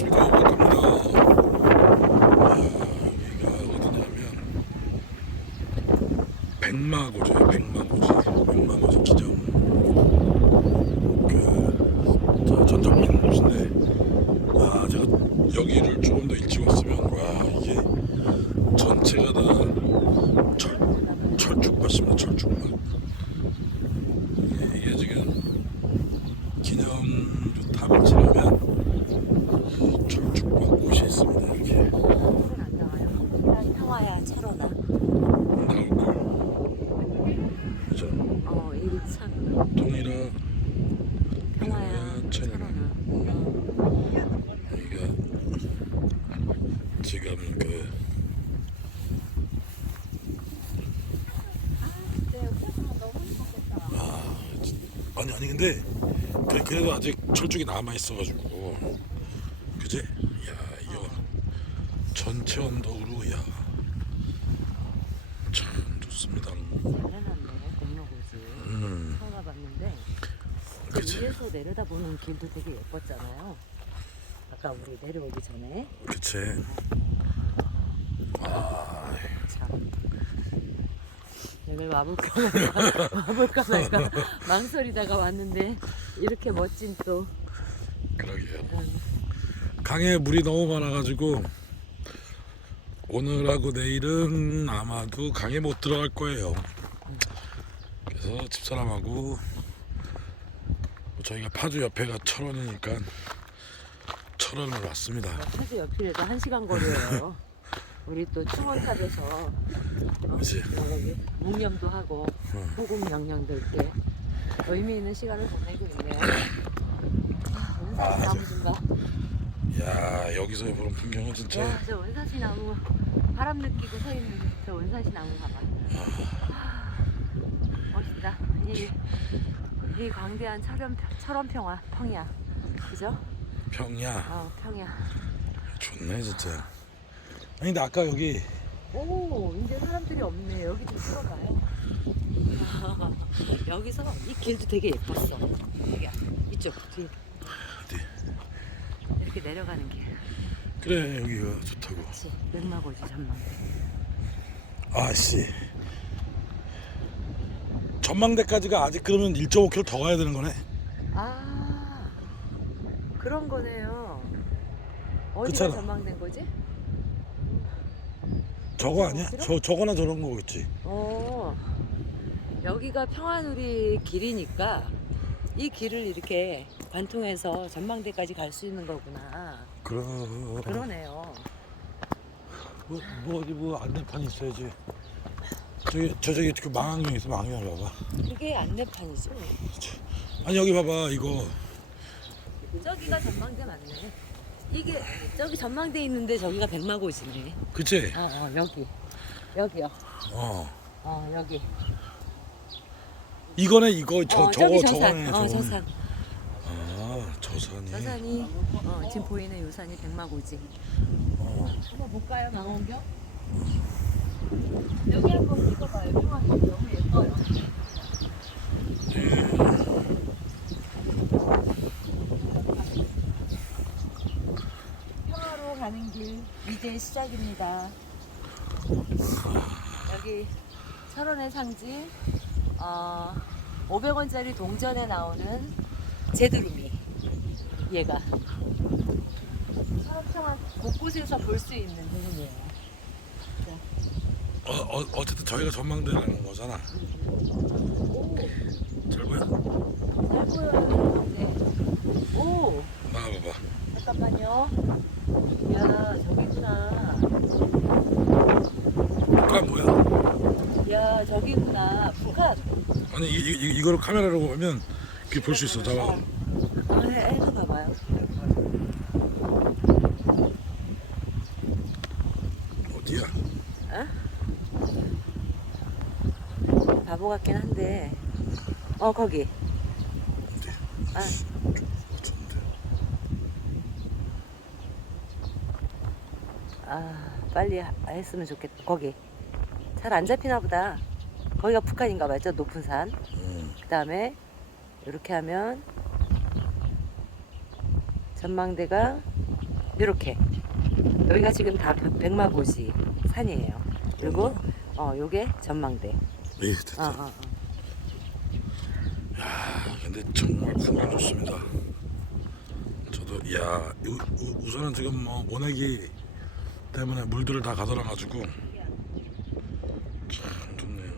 안녕하십니까. 오박갑니다. 여기가 어디냐면 백마고죠. 백마고지. 백마고지 기점. 그 전정민 곳인데 아 제가 여기를 조금 더 일찍 왔으면 와 이게 전체가 다 철, 철쭉밭입니다 철쭉밭 이게, 이게 지금 기념 탑을 지나면 철쭉밭 꽃이 있습니다 이렇게 안 나와요. 평화야 철원아. 나올걸 그죠? 어, 일참. 동일아 평화야. 평화야 철원아. 여기가 지금 그 아, 아니 아니 근데 그래, 그래도 아직 철쭉이 남아 있어가지고. 그제? 야 이거 전체 언덕으로 야참 좋습니다. 잘해놨네 공로고지. 음 처음 가봤는데 그 그치 위에서 내려다보는 길도 되게 예뻤잖아요. 아까 우리 내려오기 전에 그치 참. 여기 와볼까 말까 와볼까 말까 망설이다가 왔는데 이렇게 멋진 또 그러게요. 음, 강에 물이 너무 많아가지고 오늘하고 내일은 아마도 강에 못 들어갈 거예요. 그래서 집사람하고 저희가 파주 옆에가 철원이니까 철원을 왔습니다. 사실 옆이라도 한 시간 거리예요. 우리 또 충원탑에서 어, 그치? 여기 묵념도 하고 호국 명령도 있게 의미 있는 시간을 보내고 있네요. 아, 원사시 나무 좀 봐. 야 여기서 보는 풍경은 진짜 야, 저 원사시 나무 바람 느끼고 서 있는 저 원사시 나무 봐봐. 아, 멋있다. 이, 이 광대한 철원, 철원 평화, 평야. 그죠? 평야 어, 평야. 좋네 진짜. 아니 근데 아까 여기 오, 이제 사람들이 없네. 여기 좀 들어가요. 여기서 이 길도 되게 예뻤어. 여기 이쪽 뒤 어디 이렇게 내려가는 길. 그래 여기가 좋다고. 그렇지. 맥마고지 전망. 아씨 전망대까지가 아직 그러면 1.5km 더 가야 되는 거네. 아, 그런 거네요. 어디가 그렇잖아. 전망된 거지? 저거 아니야? 저 저거나 저런 거겠지. 어, 여기가 평화누리 길이니까 이 길을 이렇게 관통해서 전망대까지 갈 수 있는 거구나. 그러 그러네요. 뭐, 뭐 어디 뭐 안내판 있어야지. 저기 저 저기 그 망원경 있어 망원경 봐봐. 이게 안내판이지. 아니 여기 봐봐 이거 저기가 전망대 맞네. 이게 저기 전망대 있는데 저기가 백마고지네. 그치? 어, 어 여기 여기요. 어 어 여기. 이거네 이거 저 어, 저거 저기 저거네 저산. 어 저거네. 저산. 아 저산이. 저산이 어, 지금 보이는 요산이 백마고지. 한번 볼까요, 망원경? 여기 한번 찍어봐요. 평화도 너무 예뻐요. 평화로 가는 길 이제 시작입니다. 여기 철원의 상징 어, 500원짜리 동전에 나오는 제두루미 얘가 철원 평화 곳곳에서 볼 수 있는 부분이에요. 어, 어 어쨌든 저희가 전망대 가는 거잖아. 오, 잘 보여? 네. 오, 나가봐봐. 잠깐만요. 야, 저기구나. 북한 뭐야? 야, 저기구나. 북한. 아니 이, 이, 이거를 카메라로 보면 이렇게 볼 수 있어. 잡아. 아, 해, 해서 봐봐요. 어디야? 바보 같긴 한데. 어, 거기. 어디? 아? 아, 빨리 하- 했으면 좋겠다. 거기. 잘 안 잡히나 보다. 거기가 북한인가 봐요. 저 높은 산. 음. 그 다음에 이렇게 하면 전망대가 이렇게 여기가 지금 다 백마고지 산이에요. 그리고 어 요게 전망대. 예, 어, 됐다. 어, 어. 근데 정말 풍경 좋습니다. 저도 야 우, 우선은 지금 뭐 모내기 때문에 물들을 다 가둬놔 가지고 참 좋네요.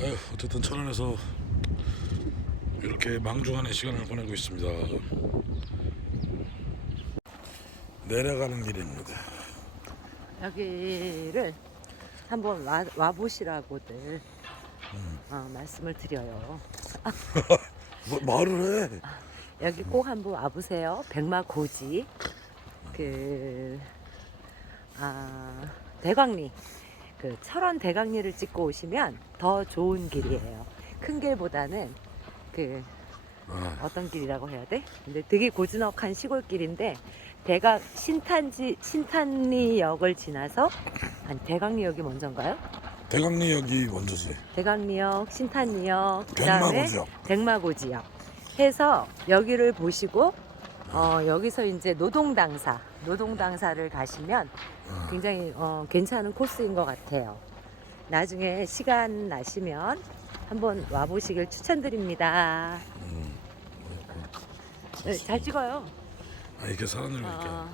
에휴, 어쨌든 천안에서 이렇게 망중한의 시간을 보내고 있습니다. 내려가는 길입니다. 여기를 한번 와, 와보시라고들 어, 말씀을 드려요. 뭐, 말을 해. 여기 꼭 한번 와보세요. 백마고지 그 아, 대광리 그 철원 대광리를 찍고 오시면 더 좋은 길이에요. 큰 길보다는 그 아, 어떤 길이라고 해야 돼? 근데 되게 고즈넉한 시골길인데 대각 신탄지 신탄리역을 지나서 아니 대광리역이 먼저인가요? 대강리역이 먼저지. 대광리역, 신탄리역, 그다음에 백마고지역. 백마고지역 해서 여기를 보시고 어, 여기서 이제 노동당사, 노동당사를 가시면 굉장히 어, 괜찮은 코스인 것 같아요. 나중에 시간 나시면 한번 와보시길 추천드립니다. 네, 잘 찍어요. 아 이게 이렇게. 어,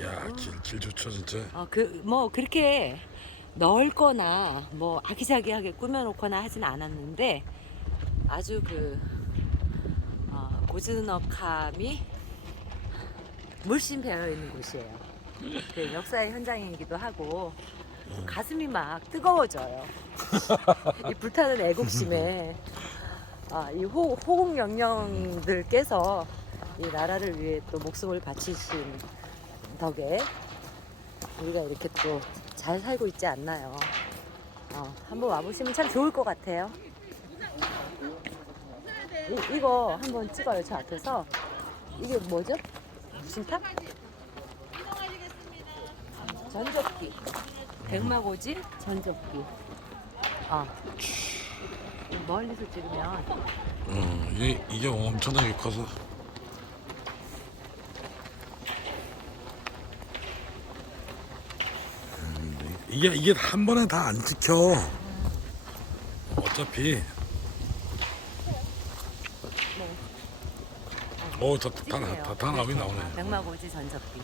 야, 길, 길 좋죠, 진짜. 어, 그, 뭐, 그렇게 넓거나, 뭐, 아기자기하게 꾸며놓거나 하진 않았는데, 아주 그, 어, 고즈넉함이 물씬 배어있는 곳이에요. 그 역사의 현장이기도 하고, 가슴이 막 뜨거워져요. 이 불타는 애국심에, 아, 이 호, 호국 영령들께서 이 나라를 위해 또 목숨을 바치신 덕에 우리가 이렇게 또 잘 살고 있지 않나요? 어, 한번 와보시면 참 좋을 것 같아요. 이, 이거 한번 찍어요, 저 앞에서. 이게 뭐죠? 무슨 탑? 전적기. 백마고지 전적기. 아. 멀리서 찍으면 어, 이게, 이게 엄청나게 커서. 음, 이게, 이게 한 번에 다 안 찍혀. 어차피. 오, 다, 다, 다, 찍네요. 다, 다 나오긴 나오네. 백마고지 전적기.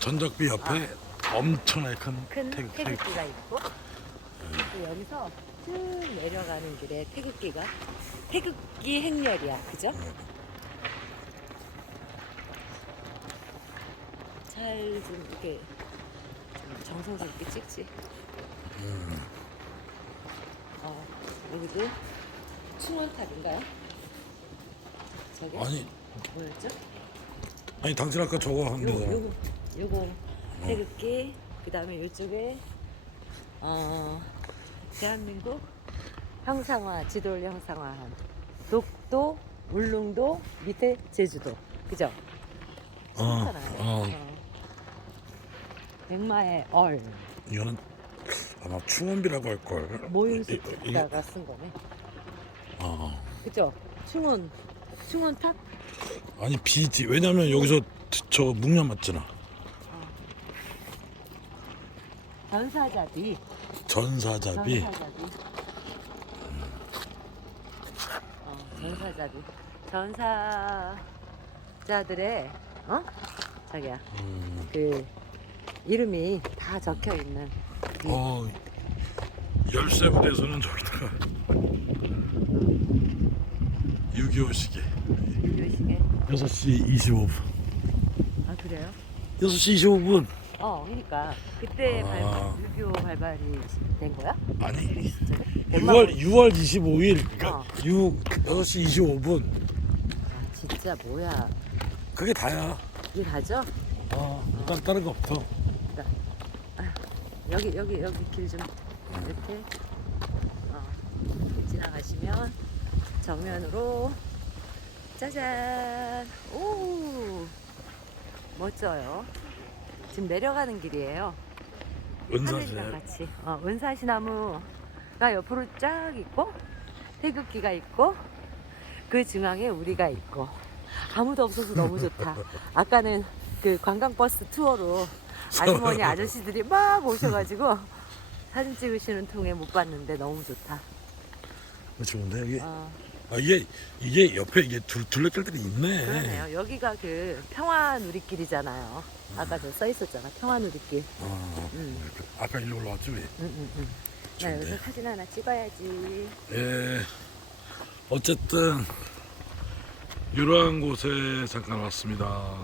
전적비 옆에 엄청나게 큰 큰 태극, 태극. 태극기가 있고 또 여기서 쭉 내려가는 길에 태극기가 태극기 행렬이야 그죠? 잘 좀 이렇게 좀 정성스럽게 찍지 어, 여기도 충원탑인가요? 저게 아니, 뭐였죠? 아니, 당신 아까 저거 한 요, 데서. 요거 요거 태극기 그 다음에 이쪽에 어 대한민국 형상화 지도를 형상화한 독도 울릉도 밑에 제주도 그죠? 어, 괜찮아요. 어, 어. 백마의 얼 이거는 아마 충원비라고 할걸. 이- 이- 기다가 쓴 거네 어. 그죠? 충원 충원탑? 아니 비지 왜냐면 여기서 저 묵념 맞잖아 전사자비 전사잡이 전사자비. 어, 전사자비. 전사자들의 어? 자기야 음, 그 이름이 다 적혀 있는 어 열세 부대에서는 저기다가 6.25 시계 유교시계. 6시 25분 아 그래요? 6시 25분 어, 그러니까 그때 아. 발발, 유교 발발이 된 거야? 아니 진짜? 6월 6월 25일 그러니까 어. 6 6시 25분 아, 진짜 뭐야? 그게 다야 이게 다죠? 어 일단 다른 거 없어 여기 여기 여기 길 좀 이렇게. 어, 지나가시면 정면으로. 짜잔! 오! 멋져요. 지금 내려가는 길이에요. 하늘이랑 은사제 같이. 어, 은사시나무가 옆으로 쫙 있고 태극기가 있고 그 중앙에 우리가 있고. 아무도 없어서 너무 좋다. 아까는 그 관광버스 투어로 아주머니 아저씨들이 막 오셔가지고 사진 찍으시는 통에 못 봤는데 너무 좋다. 좋은데 이게 어, 아 이게 이게 옆에 이게 둘 둘레길 들이 있네. 그러네요. 여기가 그 평화 누리길이잖아요. 아까 저 써 있었잖아. 평화 누리길. 어, 음, 아까 일로 올라왔지 왜? 음, 음, 음. 나. 여기서 사진 하나 찍어야지. 예. 어쨌든 이러한 곳에 잠깐 왔습니다.